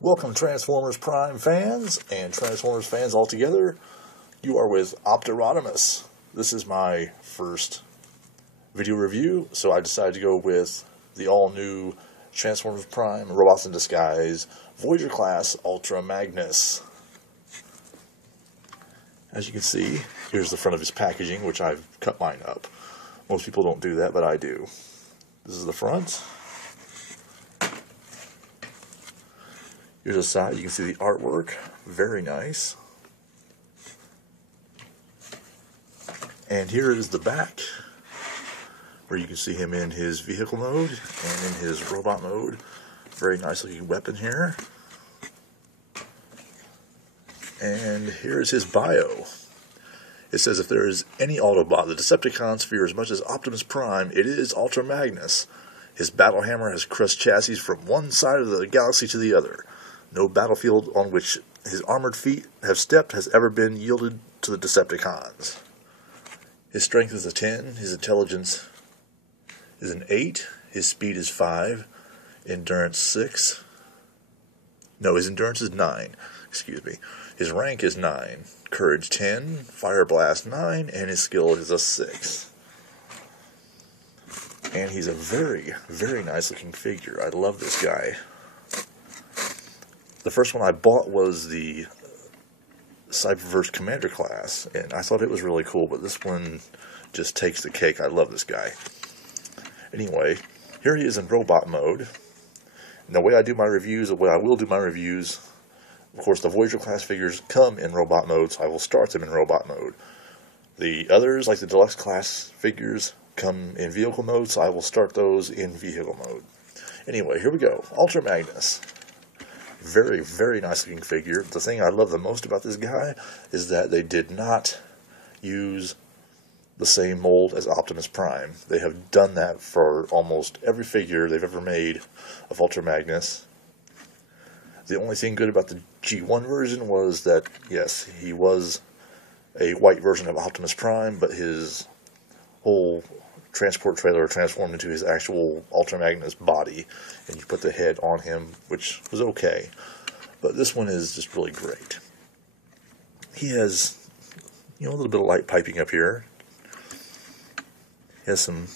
Welcome, Transformers Prime fans and Transformers fans altogether. You are with Optirotimus. This is my first video review, so I decided to go with the all-new Transformers Prime Robots in Disguise Voyager class Ultra Magnus. As you can see, here's the front of his packaging, which I've cut mine up. Most people don't do that, but I do. This is the front. Here's the side. You can see the artwork. Very nice. And here is the back, where you can see him in his vehicle mode and in his robot mode. Very nice looking weapon here. And here's his bio. It says, if there is any Autobot the Decepticons fear as much as Optimus Prime, it is Ultra Magnus. His battle hammer has crushed chassis from one side of the galaxy to the other. No battlefield on which his armored feet have stepped has ever been yielded to the Decepticons. His strength is a 10, his intelligence is an 8, his speed is 5, endurance 6. No, his endurance is 9, excuse me. His rank is 9, courage 10, fire blast 9, and his skill is a 6. And he's a very, very nice looking figure. I love this guy. The first one I bought was the Cyberverse Commander class, and I thought it was really cool, but this one just takes the cake. I love this guy. Anyway, here he is in robot mode. And the way I do my reviews, the way I will do my reviews, of course, the Voyager class figures come in robot mode, so I will start them in robot mode. The others, like the Deluxe class figures, come in vehicle mode, so I will start those in vehicle mode. Anyway, here we go. Ultra Magnus. Very, very nice looking figure. The thing I love the most about this guy is that they did not use the same mold as Optimus Prime. They have done that for almost every figure they've ever made of Ultra Magnus. The only thing good about the G1 version was that, yes, he was a white version of Optimus Prime, but his whole transport trailer transformed into his actual Ultra Magnus body, and you put the head on him, which was okay. But this one is just really great. He has, a little bit of light piping up here. He has some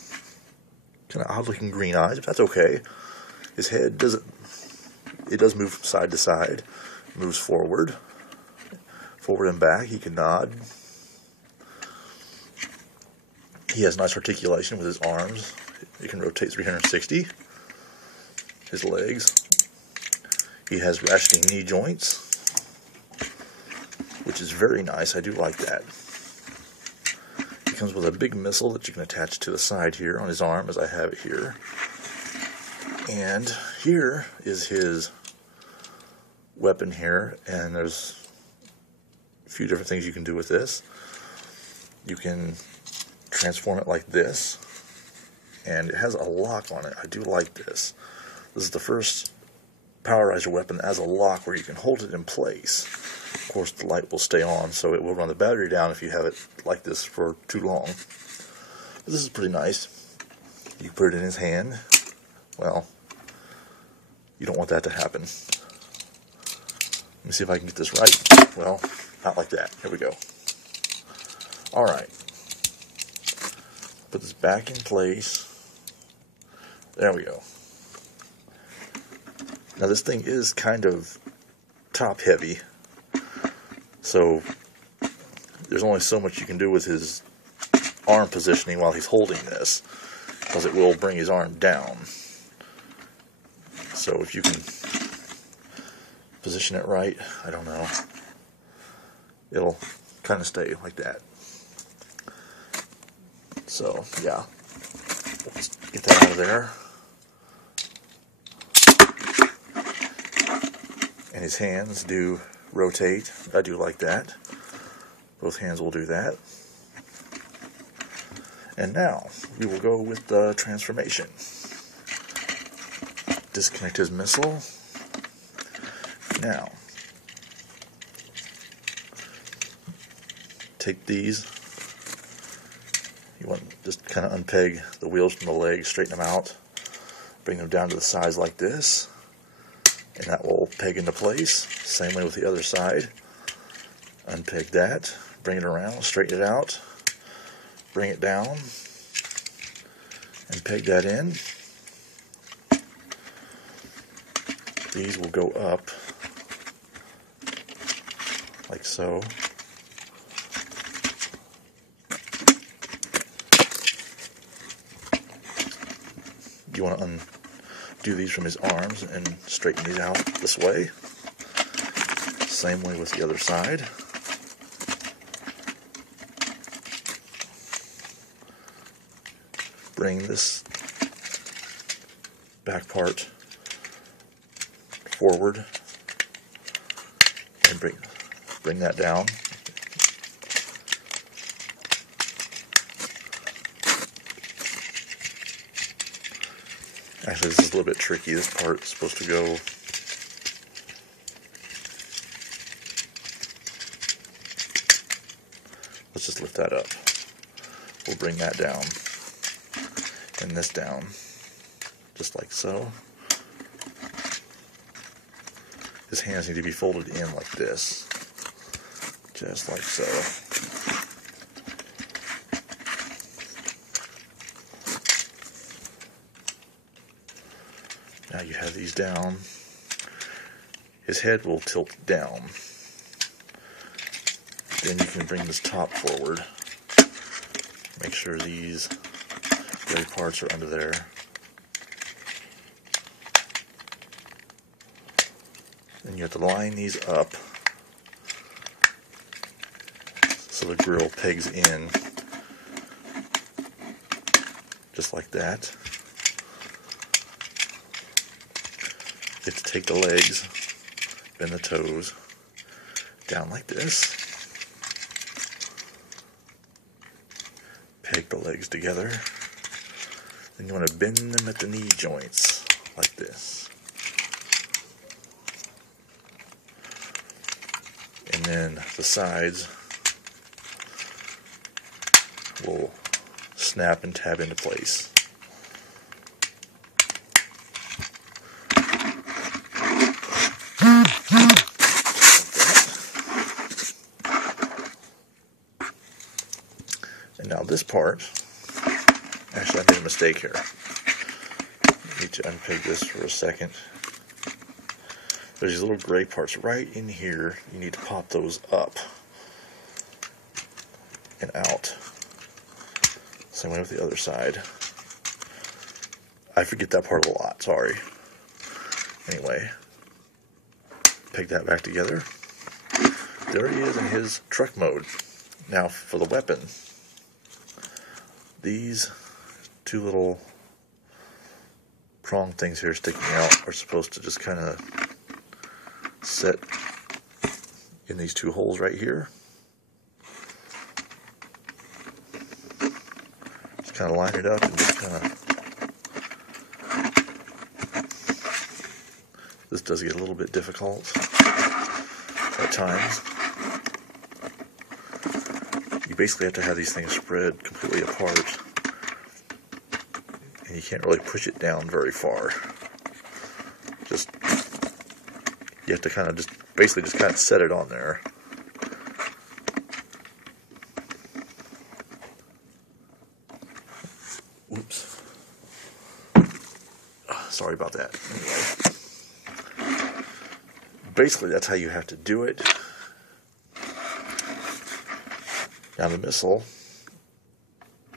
kind of odd-looking green eyes, but that's okay. His head does move from side to side, moves forward and back. He can nod. He has nice articulation with his arms. He can rotate 360. His legs. He has ratcheting knee joints, which is very nice. I do like that. He comes with a big missile that you can attach to the side here on his arm, as I have it here. And here is his weapon here, and there's a few different things you can do with this. You can transform it like this, and it has a lock on it. I do like this. This is the first Powerizer weapon that has a lock where you can hold it in place. Of course, the light will stay on, so it will run the battery down if you have it like this for too long. But this is pretty nice. You can put it in his hand. Well, you don't want that to happen. Let me see if I can get this right. Well, not like that. Here we go. Alright. Put this back in place. There we go. Now this thing is kind of top heavy, so there's only so much you can do with his arm positioning while he's holding this, because it will bring his arm down. So if you can position it right, I don't know, it'll kind of stay like that. So, yeah, let's get that out of there. And his hands do rotate. I do like that. Both hands will do that. And now, we will go with the transformation. Disconnect his missile. Now, take these. You want to just kind of unpeg the wheels from the legs, straighten them out, bring them down to the sides like this, and that will peg into place. Same way with the other side. Unpeg that, bring it around, straighten it out, bring it down, and peg that in. These will go up like so. You want to undo these from his arms and straighten these out this way. Same way with the other side. Bring this back part forward and bring that down. Actually, this is a little bit tricky. This part is supposed to go let's just lift that up. We'll bring that down and this down just like so. His hands need to be folded in like this, just like so. Now you have these down. His head will tilt down. Then you can bring this top forward. Make sure these gray parts are under there. Then you have to line these up so the grill pegs in just like that. You have to take the legs, bend the toes down like this. Peg the legs together. Then you want to bend them at the knee joints like this. And then the sides will snap and tab into place. And now this part, actually I made a mistake here. I need to unpeg this for a second. There's these little gray parts right in here. You need to pop those up and out. Same way with the other side. I forget that part a lot, sorry. Anyway, peg that back together. There he is in his truck mode. Now for the weapon. These two little prong things here sticking out are supposed to just kind of set in these two holes right here. Just kind of line it up and just kind of... This does get a little bit difficult at times. You basically have to have these things spread completely apart, and you can't really push it down very far. Just, you have to kind of just, basically just kind of set it on there. Oops. Sorry about that. Anyway, basically that's how you have to do it. Now the missile,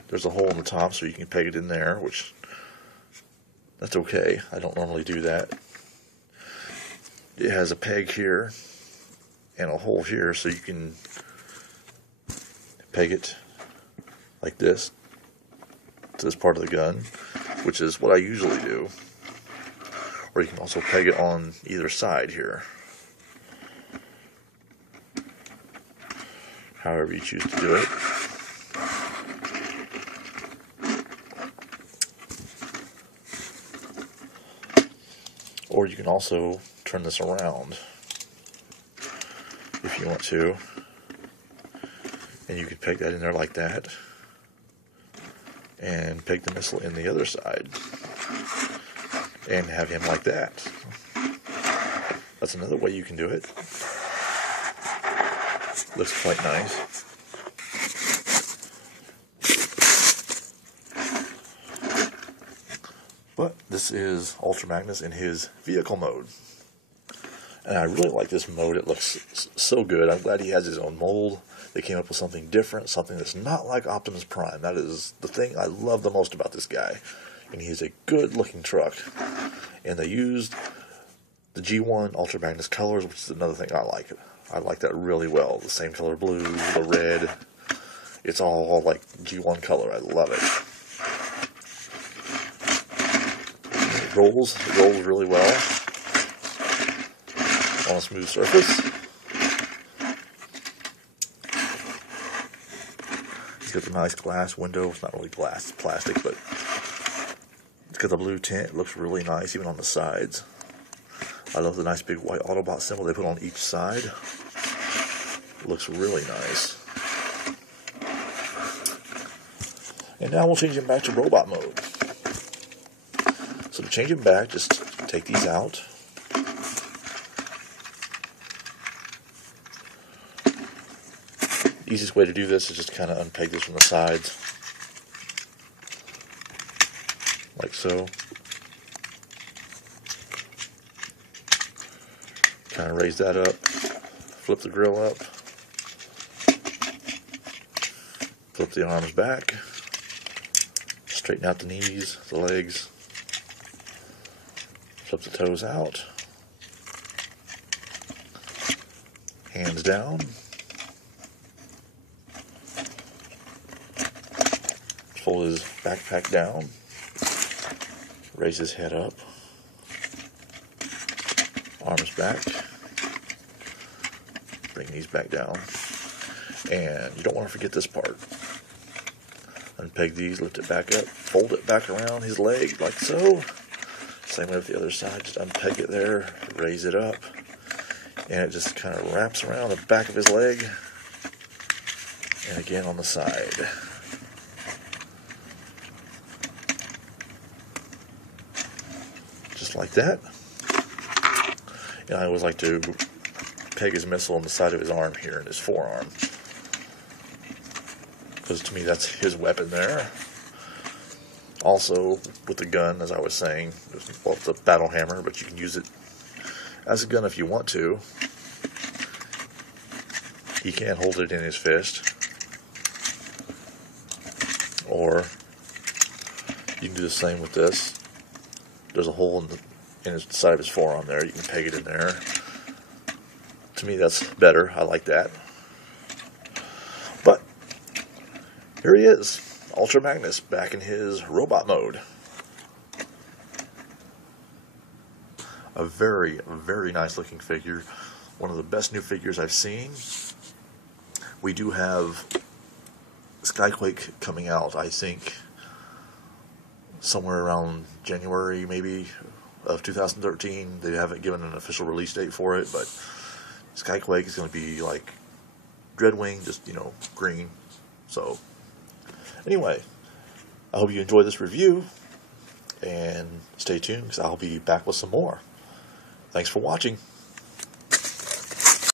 there's a hole in the top so you can peg it in there, which, that's okay. I don't normally do that. It has a peg here and a hole here so you can peg it like this to this part of the gun, which is what I usually do. Or you can also peg it on either side here. However you choose to do it. Or you can also turn this around if you want to. And you can peg that in there like that. And peg the missile in the other side. And have him like that. That's another way you can do it. Looks quite nice. But this is Ultra Magnus in his vehicle mode. And I really like this mode. It looks so good. I'm glad he has his own mold. They came up with something different, something that's not like Optimus Prime. That is the thing I love the most about this guy. And he's a good looking truck. And they used the G1 Ultra Magnus colors, which is another thing I like. I like that really well. The same color blue, the red. It's all like G1 color. I love it. It rolls really well on a smooth surface. He's got the nice glass window. It's not really glass, it's plastic, but it's got the blue tint. It looks really nice, even on the sides. I love the nice big white Autobot symbol they put on each side. It looks really nice. And now we'll change him back to robot mode. So to change him back, just take these out. The easiest way to do this is just kind of unpeg this from the sides. Like so. Kind of raise that up. Flip the grill up. Flip the arms back. Straighten out the knees, the legs. Flip the toes out. Hands down. Fold his backpack down. Raise his head up. Arms back. Bring these back down. And you don't want to forget this part. Unpeg these, lift it back up, fold it back around his leg like so. Same way with the other side, just unpeg it there, raise it up, and it just kind of wraps around the back of his leg, and again on the side. Just like that. And I always like to peg his missile on the side of his arm here, in his forearm. Because to me that's his weapon there. Also, with the gun, as I was saying, well, it's a battle hammer, but you can use it as a gun if you want to. He can hold it in his fist. Or you can do the same with this. There's a hole in his side of his forearm there. You can peg it in there. To me, that's better. I like that. But here he is. Ultra Magnus back in his robot mode. A very, very nice looking figure. One of the best new figures I've seen. We do have Skyquake coming out, I think, somewhere around January maybe of 2013. They haven't given an official release date for it, but Skyquake is going to be like Dreadwing, just, green. So anyway, I hope you enjoyed this review, and stay tuned because I'll be back with some more. Thanks for watching.